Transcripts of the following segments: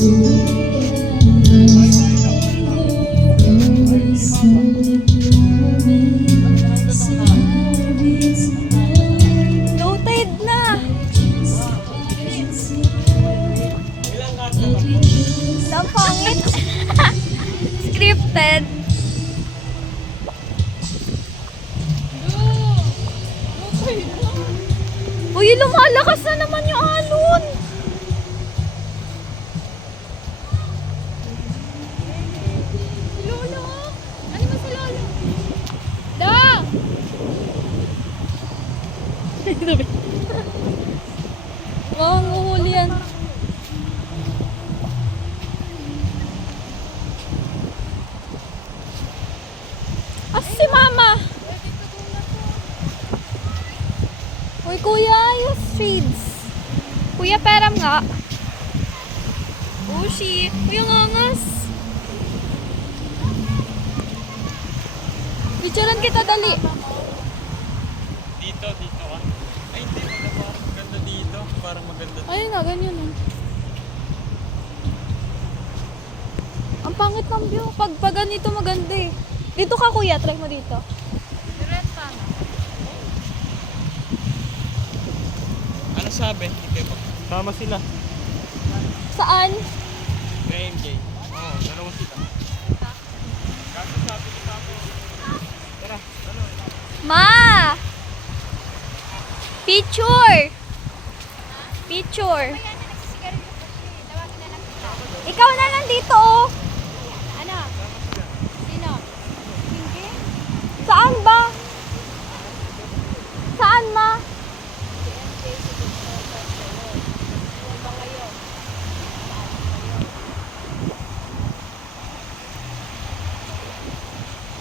Low tide na. Ang pangit. Scripted. Uy, lumalakas na naman yung alon. Si Lolo. Ano ba si Lolo? Da! Oo, nguhuli yan. Si mama. Uy, kuya, yung shades. Kuya, peram nga. Oh, shit. Kuya, ngangas. Picturean kita, dali. Dito ka. Ay, hindi mo na parang maganda dito. Parang maganda dito. Ayun na, ganyan na. Ang pangit ng view. Pag ganito maganda eh. Dito ka, kuya. Try mo dito. Ano sabi? Hindi ba? Tama sila. Saan? Kay MJ. Oo, dalawa sila. Kaso sabi ni Papo. Tara, ano? Ma! Picture! Picture! Ikaw na lang dito oh! Ano? Sino? Saan ba? Saan ma?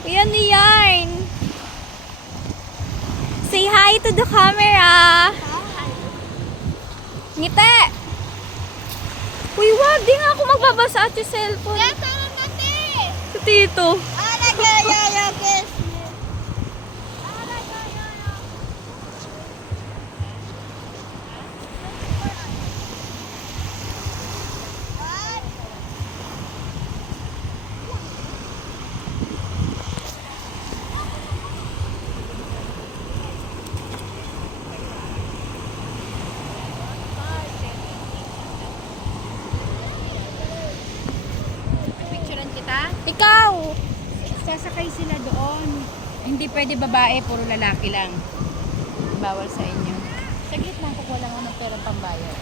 Yan ni Yarn. Say hi to the camera. Ngite. Uy, wag. Di nga ako magbabasa at yung cellphone. Sa tito. Picturean kita? Ikaw. Sasakay sila doon. Hindi pwede babae, puro lalaki lang. Bawal sa inyo. Saglit lang, kukuha lang ako ng perang pambayad.